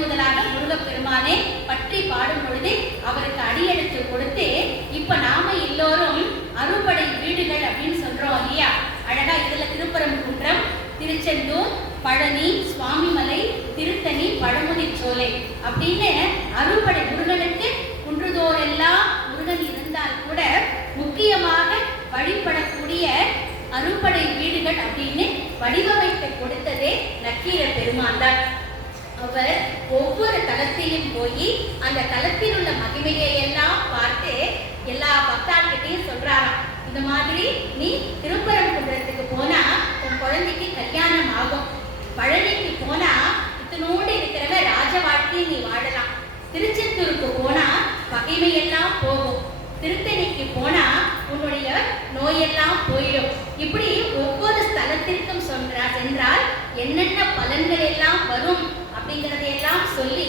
முதலாக முருகப்பெருமானை பற்றி பாடும் பொழுது அவருக்கு அடியெடுத்து கொடுத்து இப்ப நாம எல்லோரும் அறுபடை வீடுகள் அப்படின்னு சொல்றோம் இல்லையா. அழகா இதுல திருப்பரங்குன்றம், திருச்செந்தூர், பழனி, சுவாமிமலை, திருத்தணி, பழமுதிர்ச்சோலை அப்படின்னு அறுபடை முருகனுக்கு குன்றுதோரெல்லாம் முருகன் இருந்தால் கூட முக்கியமாக வழிபடக்கூடிய அறுபடை வீடுகள் அப்படின்னு வடிவமைத்து கொடுத்ததே நக்கீர பெருமான் தான். அவர் ஒவ்வொரு தலத்திலும் போய் அந்த தலத்தில் உள்ள மகிமையை எல்லாம் பார்த்து எல்லா பக்தார்கிட்டையும் சொல்றாராம். இந்த மாதிரி நீ திருப்பரங்குன்றத்துக்கு போனா உன் குழந்தைக்கு கல்யாணம் ஆகும், பழனிக்கு போனா இத்தனோடு இருக்கிறவ ராஜ வாழ்க்கையை நீ வாழலாம், திருச்செந்தூருக்கு போனா பகைமையெல்லாம் போகும், திருத்தணிக்கு போனா உன்னுடைய நோயெல்லாம் போயிடும். இப்படி ஒவ்வொரு ஸ்தலத்திற்கும் சென்றால் என்னென்ன பலன்கள் எல்லாம் வரும் அப்படிங்கிறதையெல்லாம் சொல்லி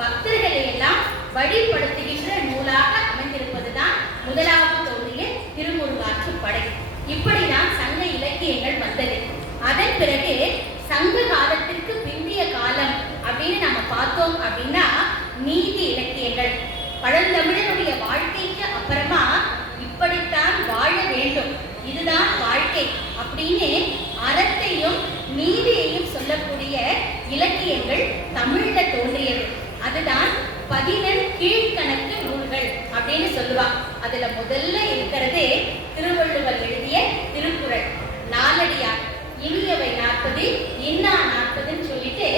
பக்தர்களை எல்லாம் வழிபடுத்துகின்ற நூலாக அமைந்திருப்பதுதான் முதலாவது தோன்றிய திருமுருகாற்றுப்படை. இப்படிதான் சங்க இலக்கியங்கள் வந்தது. அதன் பிறகு சங்க காலத்திற்கு பிந்திய காலம் அப்படின்னு நம்ம பார்த்தோம் அப்படின்னா நீதி இலக்கியங்கள், பழந்தமிழனுடைய வாழ்க்கைக்கு அப்புறமா இப்படித்தான் வாழ வேண்டும், இதுதான் வாழ்க்கை அப்படின்னு அறத்தையும் நீதியையும் சொல்லக்கூடிய இலக்கியங்கள் தமிழ்ல தோன்றியது. அதுதான் 11 கீழ்கணக்கு நூல்கள் அப்படின்னு சொல்லுவாங்க. அதுல முதல்ல இருக்கிறது திருவள்ளுவர் எழுதிய திருக்குறள், நாலடியார், இனியவை 40, இன்னா 40ன்னு சொல்லிட்டு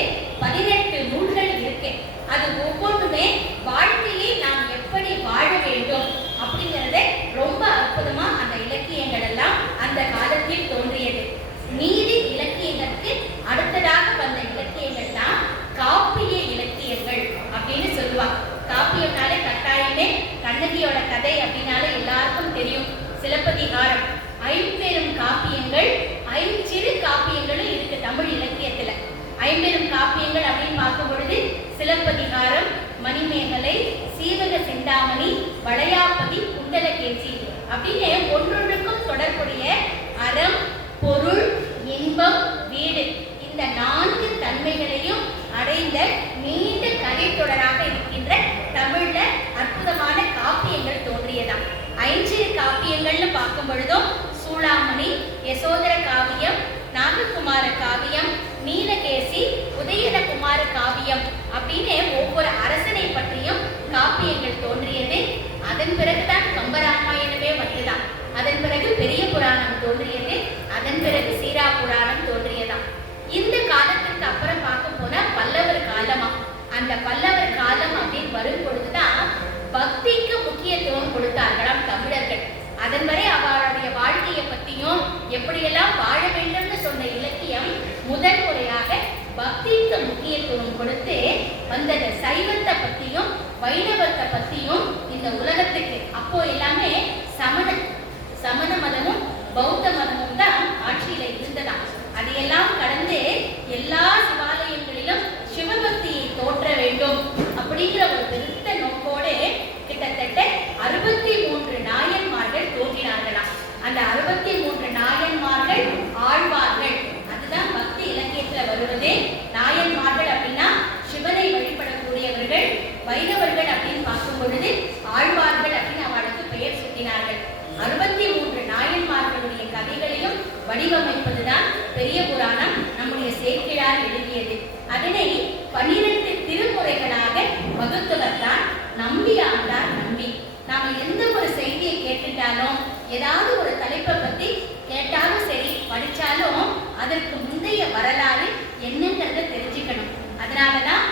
18 நூல்கள் இருக்கு. அது ஒவ்வொன்றுமே வாழ்க்கையை நாம் எப்படி வாழ வேண்டும் அப்படிங்கிறத ரொம்ப அற்புதமா அந்த இலக்கியங்கள் எல்லாம் அந்த காலத்தில் தோன்றியது. நீதி இலக்கியங்களுக்கு அடுத்ததாக வந்த இலக்கியங்கள் தான் காப்பிய இலக்கியங்கள் அப்படின்னு சொல்லுவாங்க. காப்பியம்னாலே கட்டாயமே கண்ணகியோட கதை அப்படின்னாலே எல்லாருக்கும் தெரியும். சிலப்பதிகாரம், ஐம்பெரும் காப்பியங்கள், ஐஞ்சிறு காப்பியங்களும் இருக்கு தமிழ் இலக்கியத்துல. ஐம்பெரும் காப்பியங்கள் அப்படின்னு பார்க்கும் பொழுது சிலப்பதிகாரம், மணிமேகலை, சீவக சிந்தாமணி, வளையாபதி, குண்டலகேசி அப்படின்னு ஒன்றொன்றுக்கும் தொடர்புடைய அறம், பொருள், இன்பம், வீடு இந்த 4 தன்மைகளையும் அடைந்த நீண்ட கதைத்தொடராக இருக்கின்ற தமிழ்ல அற்புதமான காப்பியங்கள் தோன்றியதாம். ஐஞ்சிறு காப்பியங்கள்னு பார்க்கும் பொழுதும் சூளாமணி, யசோதர காவியம், நாககுமார காவியம், நீலகேசி, உதயனகுமார காவியம் அப்படின்னு ஒவ்வொரு அரசனை பற்றியும் காப்பியங்கள் தோன்றியது. அதன் பிறகுதான் கம்பராமாயணமே வந்துதான். அதன் பிறகு பெரிய புராணம் தோன்றியது. அதன் பிறகு சீரா புராணம் தோன்றியதாம். இந்த காலத்திற்கு அப்புறம் பார்க்க போனா பல்லவர் காலமா. அந்த பல்லவர் காலம் அப்படின்னு வரும் பொழுதுதான் பக்திக்கு முக்கியத்துவம் கொடுத்தார்களாம் தமிழர்கள். அதன் வரை அவருடைய வாழ்க்கையை பற்றியும் எப்படியெல்லாம் வாழ வேண்டும்னு சொன்ன இலக்கியம் முதல் முறையாக பக்திக்கு முக்கியத்துவம் கொடுத்து வந்தது. சைவத்தை பற்றியும் வைணவத்தை பற்றியும் இந்த உலகத்துக்கு அப்போ எல்லாமே சமண மதமும் பௌத்த மதமும் தான் ஆட்சியில இருந்ததாம். அதையெல்லாம் கடந்து எல்லா சிவாலயங்களிலும் சிவபக்தியை தோற்ற வேண்டும் அப்படிங்கிற ஒரு பெருத்த நோக்கோடு கிட்டத்தட்ட 63 நாயன்மார்கள் தோன்றினார்களாம். அந்த 63 நாயன்மார்கள் ஆழ்வார்கள். அதுதான் பக்தி இலக்கியத்துல வருவதே. நாயன்மார்கள் அப்படின்னா சிவனை வழிபடக்கூடியவர்கள். வைணவர்கள் அப்படின்னு பார்க்கும் பொழுது ஆழ்வார்கள் அப்படின்னு அவளுக்கு பெயர் சூட்டினார்கள். 63 நாயன்மார்களுடைய கதைகளையும் வடிவமைப்பதுதான் பெரிய புராணம் நம்முடைய சேக்கிழார் எழுதியது. அதனை 12 திருமுறைகளாக வகுத்தவர் தான் நம்பி ஆண்டார் நம்பி. நாம எந்த ஒரு செய்தியை கேட்டுட்டாலும் ஏதாவது ஒரு தலைப்பை பத்தி கேட்டாலும் சரி, படிச்சாலும் அதற்கு முந்தைய வரலாறு என்னங்கிறத தெரிஞ்சுக்கணும். அதனாலதான்